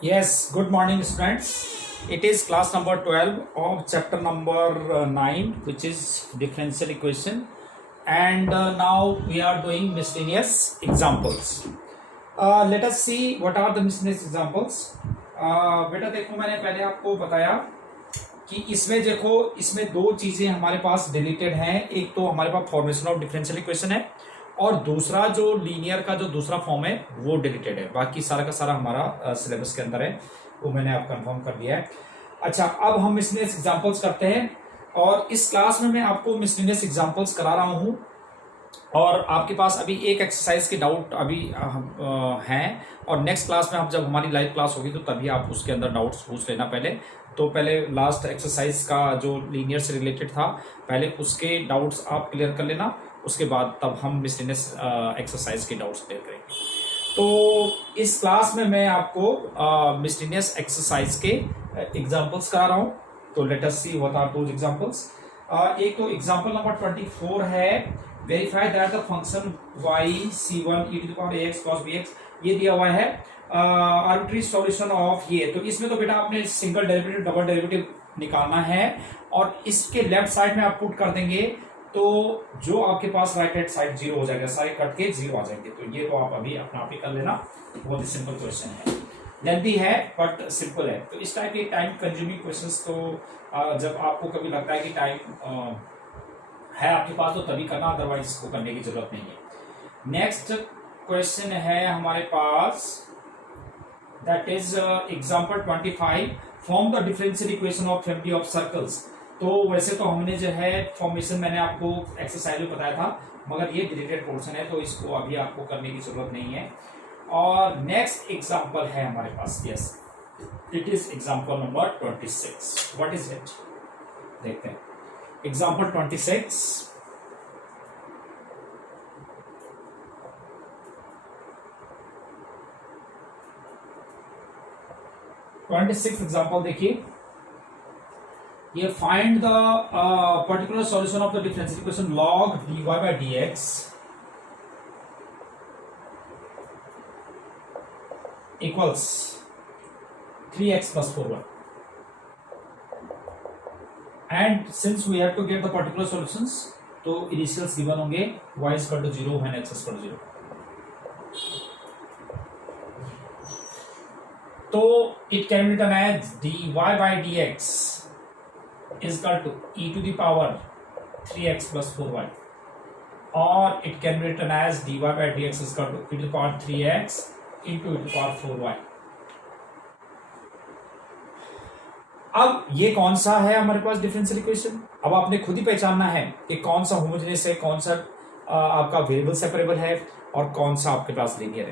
Yes, good morning, students. It is class number 12 of chapter number 9, which is differential equation. And now we are doing miscellaneous examples. Let us see what are the miscellaneous examples. बेटा देखो, मैंने पहले आपको बताया कि इसमें देखो, इसमें दो चीजें हमारे पास डिलीटेड हैं. एक तो हमारे पास फॉर्मेशन ऑफ डिफरेंशियल इक्वेशन है और दूसरा जो लीनियर का जो दूसरा फॉर्म है वो डिलीटेड है. बाकी सारा का सारा हमारा सिलेबस के अंदर है, वो मैंने आप कंफर्म कर दिया है. अच्छा, अब हम मिसलेनियस एग्जांपल्स करते हैं और इस क्लास में मैं आपको मिसलेनियस एग्जांपल्स करा रहा हूं. और आपके पास अभी एक एक्सरसाइज के डाउट अभी हैं और नेक्स्ट क्लास में आप जब हमारी लाइव क्लास होगी तो तभी आप उसके अंदर डाउट्स पूछ लेना. पहले लास्ट एक्सरसाइज का जो लीनियर से रिलेटेड था, पहले उसके डाउट्स आप क्लियर कर लेना. उसके बाद तब हम मिसलेनियस एक्सरसाइज के डाउट्स क्लियर करेंगे. तो इस क्लास में मैं आपको मिसलेनियस एक्सरसाइज के एग्जांपल्स करा रहा हूं. तो let us see what are those examples. एक तो एग्जांपल नंबर 24 है, verify that the function y c1 e to the power ax cos bx. ये दिया हुआ है आर्बिट्री सॉल्यूशन ऑफ ये. तो इसमें तो बेटा आपने सिंगल डेरिवेटिव डबल डेरिवेटिव निकालना है और इसके लेफ्ट साइड में आप पुट कर देंगे तो जो आपके पास राइट हैंड साइड जीरो हो जाएगा, साइड कट के जीरो आ जाएंगे. तो ये तो आप अभी अपना आप ही कर लेना. बहुत ही सिंपल क्वेश्चन है, लेंथी है बट सिंपल है. तो इस टाइप के टाइम कंज्यूमिंग क्वेश्चंस तो जब आपको कभी लगता है कि टाइम है आपके पास तो तभी करना, अदरवाइज इसको करने की जरूरत नहीं है. नेक्स्ट क्वेश्चन है हमारे पास, that is example 25. Form the differential equation of family of circles. तो वैसे तो हमने जो है फॉर्मेशन मैंने आपको एक्सरसाइज में बताया था, मगर ये डिलीटेड पोर्शन है तो इसको अभी आपको करने की जरूरत नहीं है. और नेक्स्ट एग्जांपल है हमारे पास, yes it is example number 26. What is it, देखते हैं. एग्जांपल 26. एग्जांपल देखिए, ये find the particular solution of the differential equation log dy by dx equals 3x plus 4y. And since we have to get the particular solutions, तो initials given होंगे y is equal to 0 and x is equal to 0. तो it can be written as dy by dx is equal to e to the power 3x plus 4y, or it can be written as dy by dx is equal to e to the power 3x into e to the power 4y. अब ये कौन सा है हमारे पास differential equation. अब आपने खुद ही पहचानना है कि कौन सा होमोजेनियस है, कौन सा आपका वेरिएबल सेपरेबल है और कौन सा आपके पास लीनियर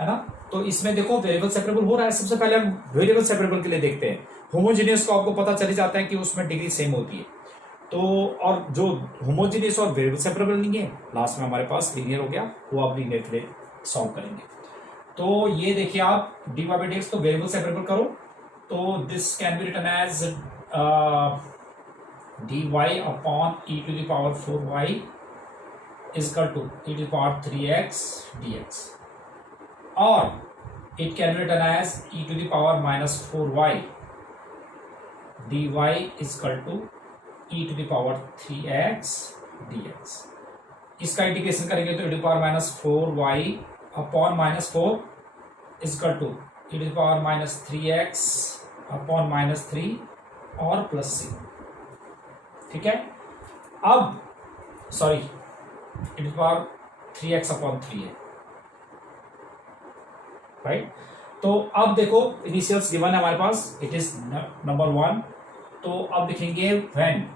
है ना. तो इसमें देखो वेरिएबल सेपरेबल हो रहा है. सबसे पहले हम वेरिएबल सेपरेबल के लिए देखते हैं. होमोजेनियस को आपको पता चली जाता है कि उसमें डिग्री सेम होती है. तो और जो होमोजेनियस और वेरिएबल सेपरेबल नहीं है, लास्ट में हमारे पास लीनियर हो गया, वो आप लीनियर के लिए सॉल्व करेंगे. तो ये देखिए आप dy by dx तो वेरिएबल सेपरेबल करो, तो this can be written as dy upon e to the power 4y is equal to e to the power 3x dx, or it can be written as e to the power minus 4y dy is equal to e to the power 3x dx. इसका integration करेंगे तो e to the power minus 4y upon minus 4 is equal to e to the power minus 3x upon minus 3 और plus c. ठीक है. अब sorry, e to the power 3x upon 3 है, right. तो अब देखो इनिशियल्स गिवन है हमारे पास, इट इज नंबर 1. तो अब लिखेंगे when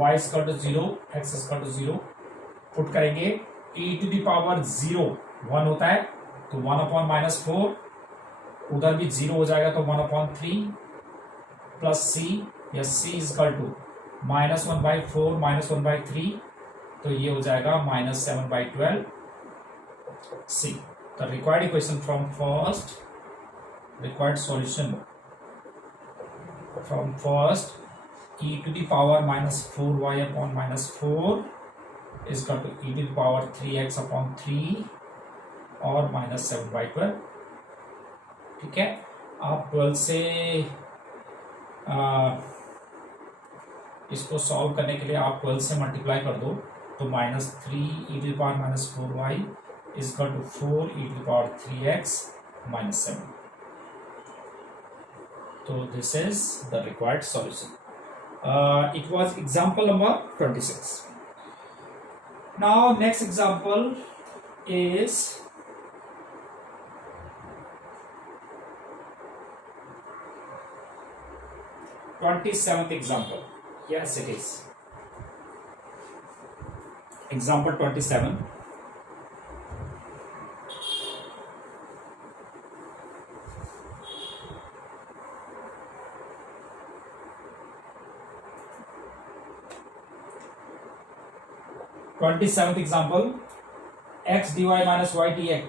y is equal to 0 x is equal to 0, put करेंगे e to the power 0 1 होता है तो 1 अपॉन माइनस 4, उधर भी 0 हो जाएगा तो 1 अपॉन 3 प्लस c, या c is equal to minus 1 by 4 minus 1 by 3, तो ये हो जाएगा minus 7 by 12 c. The required equation from first required solution from first e to the power minus 4y upon minus 4 is equal to e to the power 3x upon 3 और minus 7 by 12. ठीक है, आप 12 से इसको solve करने के लिए आप 12 से मल्टीप्लाई कर दो, तो -3e⁻⁻4y is equal to 4e⁻3x - 7. So this is the required solution. It was example number 26. Now next example is 27th example. Yes, it is. Example 27. Twenty-seventh example, x dy minus y dx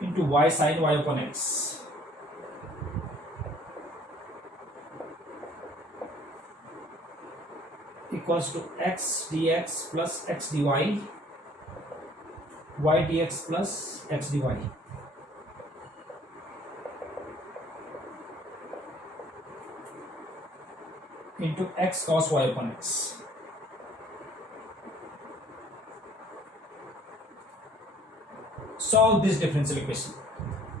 into y sin y upon x equals to x dx plus x dy, y dx plus x dy. Into x cos y upon x. Solve this differential equation.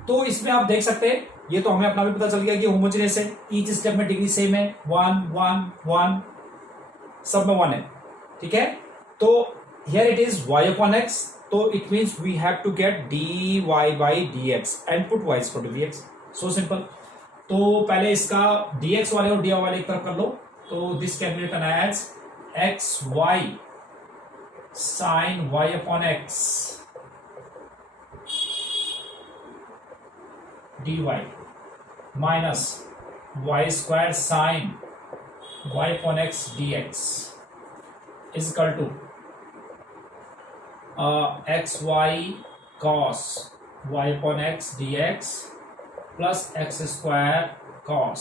तो इसमें आप देख सकते हैं, ये तो हमें अपना भी पता चल गया कि होमोजेनियस है, ईच स्टेप में डिग्री सेम है, 1 1 1 सब में 1 है, ठीक है. तो here it is y upon x, तो it means we have to get dy by dx and put y equal to vx. So simple. तो पहले इसका dx वाले और dy वाले एक तरफ कर लो, तो this can be written as x Y sine Y upon x dy minus y square sine Y upon x dx is equal to x Y cos Y upon x dx plus x square cos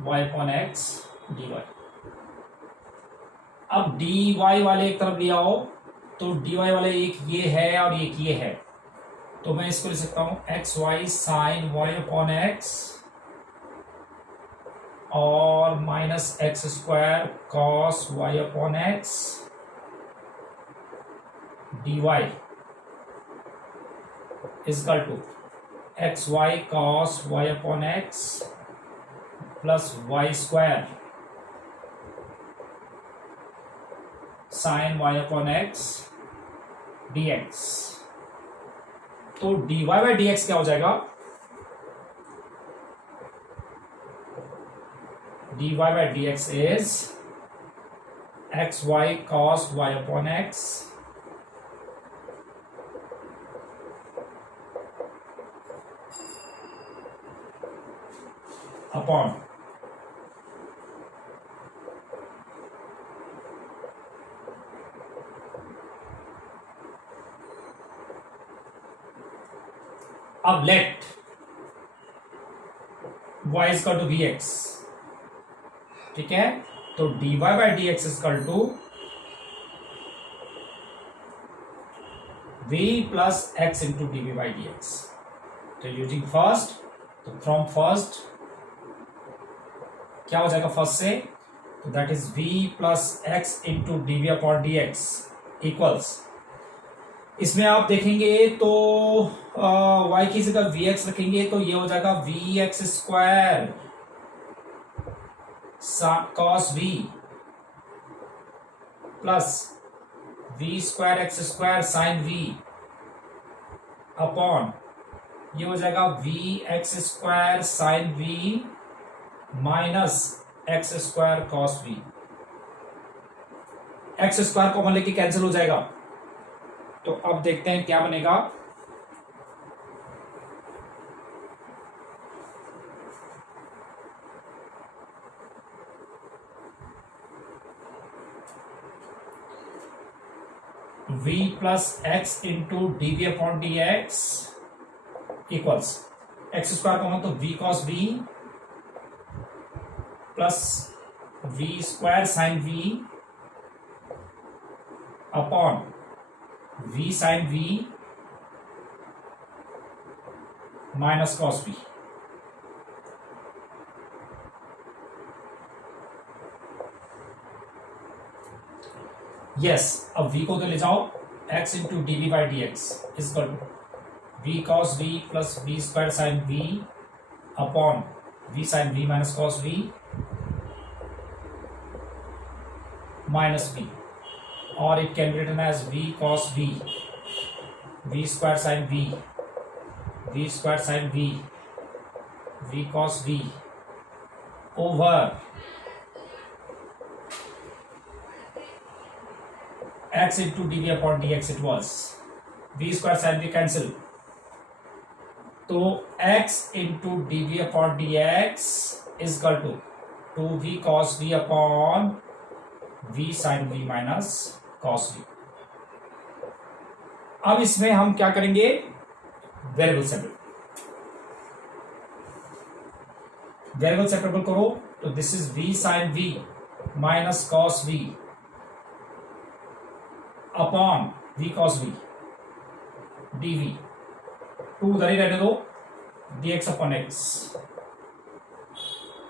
Y upon x dy. अब dy वाले एक तरफ ले आओ, तो dy वाले एक ये है और एक ये है, तो मैं इसको लिख सकता हूं X Y sine Y upon X और minus x square cos Y upon x dy is equal to x Y cos Y upon X plus Y square sine Y upon x dx. तो dy by dx क्या हो जाएगा, dy by dx is X Y cos Y upon X upon अब let y is equal to vx, ठीक है. तो dy by dx is equal to v plus x into dv by dx. तो using first, तो from first क्या हो जाएगा first से, तो that is v plus x into dv upon dx equals, इसमें आप देखेंगे तो y की जगह vx रखेंगे, तो ये हो जाएगा vx square cos v plus v square x square sine v upon ये हो जाएगा vx square sine v minus x square cos v. X square common लेके कैंसिल हो जाएगा, तो अब देखते हैं क्या बनेगा. v plus x into dv upon dx equals x square common, तो v cos v plus v square sine v upon v sine v minus cos v। Yes, अब v को तो ले जाओ, x into D V by D X is equal to V cos v plus V square sine v upon v sine v minus cos v minus v, और it can be written as v cos v, v square sine v, v square sine v, v cos v over x into D V upon D X. It was v square sine v cancel, तो x into D V upon D X is equal to 2v cos v upon v sine v minus cos v। अब इसमें हम क्या करेंगे, variable separable, variable separable करो, तो this is v sine v minus cos v upon v cos v dv, 2 उधर ही रहने दो, dx अपॉन x।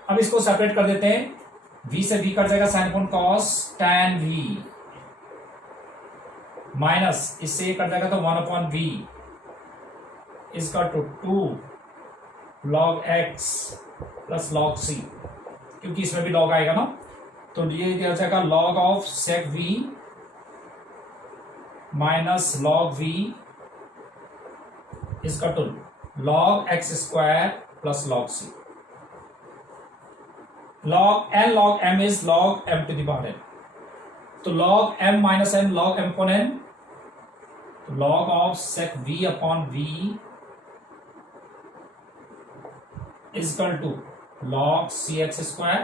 अब इसको सेपरेट कर देते हैं, v से v कट जाएगा, sine upon cos tan v minus इससे ये कट जाएगा तो 1 अपॉन v इसका टू 2 log x प्लस log c, क्योंकि इसमें भी log आएगा ना, तो ये दिया जाएगा log of sec v minus log v इसका two log x square plus log c। log m is log m to the power n, तो log m minus n log m upon n, तो log of sec v upon v is equal to log cx square,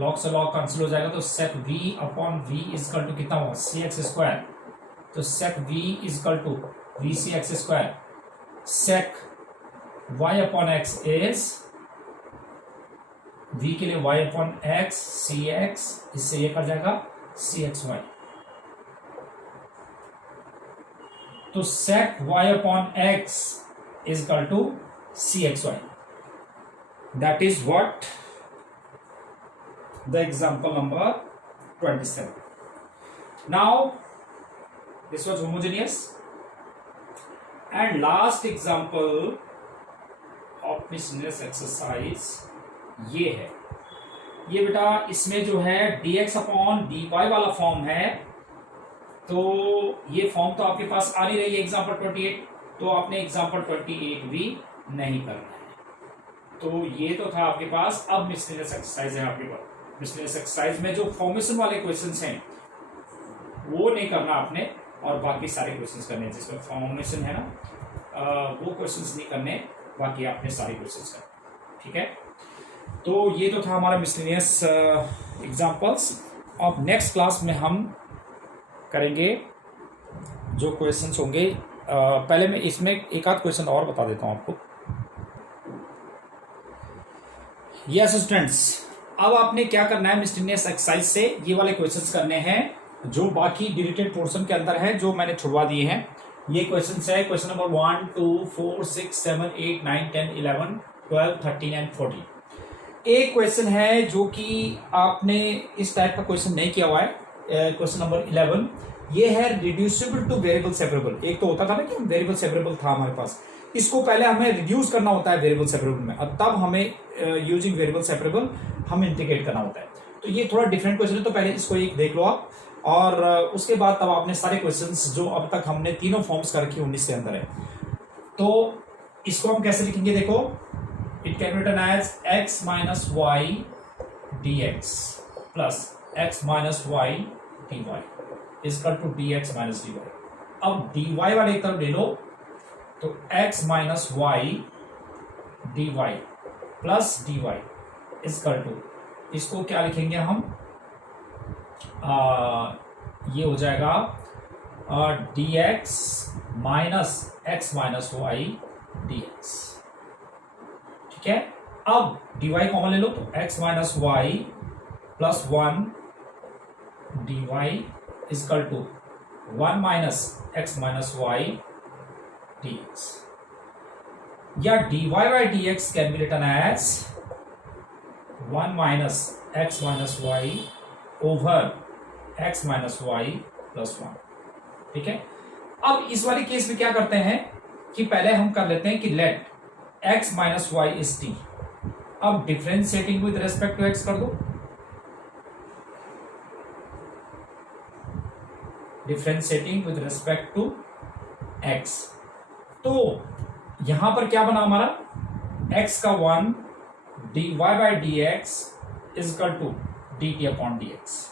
log से log cancel हो जाएगा, तो sec v upon v is equal to कितना हुआ, cx square, तो sec v is equal to v c x square, sec y upon x is v के लिए y upon x cx, इससे ये कर जाएगा cxy, तो sec y upon x is equal to cxy। That is what the example number 27. Now this was homogeneous and last example of miscellaneous exercise ये है। ये बेटा इसमें जो है dx अपॉन dy वाला फॉर्म है, तो ये फॉर्म तो आपके पास आ नहीं रही है एग्जाम्पल 28, तो आपने एग्जाम्पल 28 भी नहीं करना है। तो ये तो था आपके पास, अब मिसलेनियस एक्सरसाइज है आपके पास। मिसलेनियस एक्सरसाइज में जो फॉर्मेशन वाले क्वेश्चंस हैं वो नहीं करना आपने, और बाकी सारे क्वेश्चंस करने, जिसमें फॉर्मेशन है ना वो क्वेश्चंस नहीं करने, बाकी आपने सारे क्वेश्चंस करने, ठीक है। तो ये तो था हमारा मिसलेनियस एग्जाम्पल्स। अब नेक्स्ट क्लास में हम करेंगे जो क्वेश्चंस होंगे। पहले मैं इसमें एक आध क्वेश्चन और बता देता हूं आपको। यस स्टूडेंट्स, अब आपने क्या करना है, मिसलेनियस एक्सरसाइज से ये वाले क्वेश्चंस करने हैं जो बाकी डिलीटेड पोर्शन के अंदर है, जो मैंने छुड़वा दिए हैं। ये क्वेश्चंस है, क्वेश्चन नंबर 1 2 4 6 7 8 9 10 11 12 13 एंड 14। एक क्वेश्चन है जो कि आपने इस टाइप का क्वेश्चन नहीं किया हुआ है, क्वेश्चन नंबर 11। ये है रिड्यूसिबल टू वेरिएबल सेपरेबल। एक तो होता था ना कि वेरिएबल सेपरेबल था हमारे पास, इसको पहले हमें रिड्यूस करना होता है वेरिएबल सेपरेबल में, और तब हमें यूजिंग वेरिएबल सेपरेबल हम इंटीग्रेट करना होता है। तो ये थोड़ा डिफरेंट क्वेश्चन है, तो पहले इसको एक देख लो आप, और उसके बाद तब आपने सारे क्वेश्चंस जो अब तक हमने तीनों फॉर्म्स कर रखी 19 के अंदर है, तो इसको हम कैसे लिखेंगे, देखो it can be written as x minus y d x plus x minus y d y is equal to d x minus d y. अब डी वाई वाले एक तरफ ले लो, तो x minus y d y plus d y is equal to, इसको क्या लिखेंगे हम, ये हो जाएगा d x minus x minus y d x, ठीक है। अब डी वाई कॉमन ले लो, तो x minus y plus 1 d y is equal to 1 minus x minus y dx, या dy by dx can be written as 1 minus x minus y over x minus y plus 1. ठीक है, अब इस वाले case में क्या करते हैं कि पहले हम कर लेते हैं कि let x minus y is t. अब differentiating with respect to x कर दो, differentiating with respect to x. तो यहां पर क्या बना हमारा, x का 1 dy by dx is equal to dt upon dx.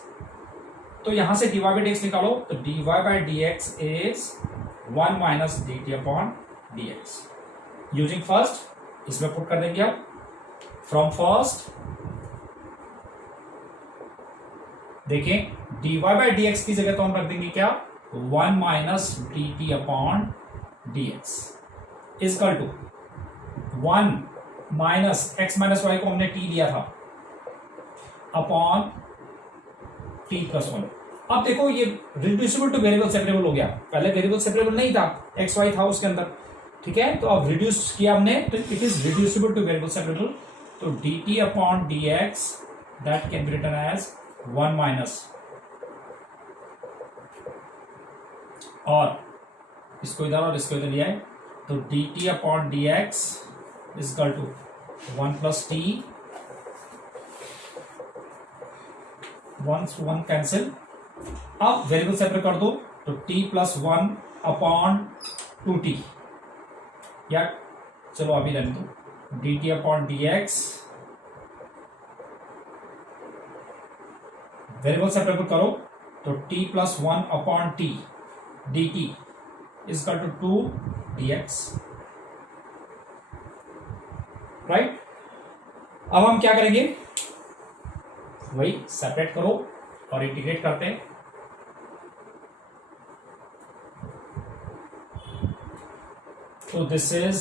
तो यहां से dy by dx निकालो, तो dy by dx is 1 minus dt upon dx. Using first इसमें पुट कर देंगे आप, फ्रॉम फर्स्ट देखिए dy by dx की जगह तो हम रख देंगे क्या, 1 minus dt upon dx is equal to 1 minus x minus y को हमने t लिया था अपॉन t प्लस 1. अब देखो ये रिड्यूसिबल टू वेरिएबल सेपरेबल हो गया, पहले वेरिएबल सेपरेबल नहीं था, एक्स वाई था उसके अंदर. ठीक है, तो अब रिड्यूस किया हमने, तो it is reducible to variable separable. तो dt upon dx that can be written as 1 minus, और इसको इधर और इसको इधर लिया है, तो dt upon dx is equal to 1 plus t, 1 to 1 cancel. अब वेरिएबल सेपरेट कर दो, तो t प्लस 1 अपॉन 2t, या चलो अभी रहने दो, dt upon dx variable separate करो, तो t plus 1 upon t dt is equal to 2 dx. Right, अब हम क्या करेंगे, वही सेपरेट करो और इंटीग्रेट करते हैं. तो this is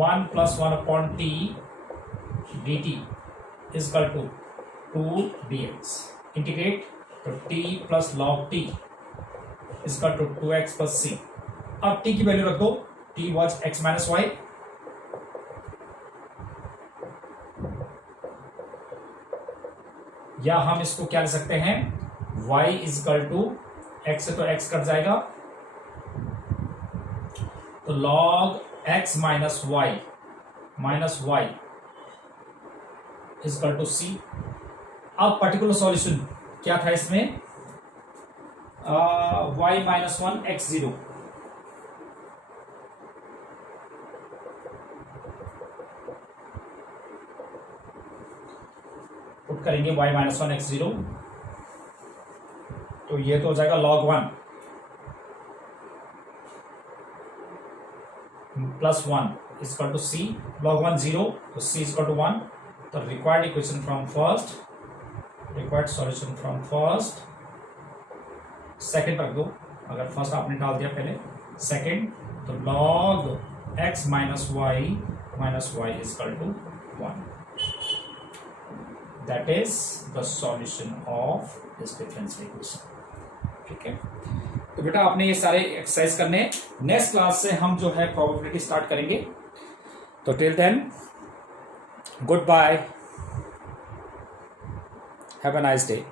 1 plus 1 upon t dt is equal to 2 dx. Integrate, तो t plus log t is equal to 2x plus c. अब t की वैल्यू रख दो, t was x minus y, या हम इसको क्या लिख सकते हैं, y is equal to x से तो x कट जाएगा, तो log x minus y is equal to c. अब पर्टिकुलर सॉल्यूशन क्या था इसमें, y माइनस 1 x0, पुट करेंगे y माइनस 1 x0, तो ये तो हो जाएगा log 1 plus 1 is equal to c, log 1 0, तो c इज इक्वल टू 1. तो required equation from first, required solution from first, second रख दो, अगर फर्स्ट आपने डाल दिया पहले, सेकंड, तो log x minus y is equal to 1. That is the solution of this differential equation. ठीक है, तो बेटा आपने ये सारे एक्सरसाइज करने, नेक्स्ट क्लास से हम जो है प्रोबेबिलिटी स्टार्ट करेंगे. तो till then good bye, have a nice day.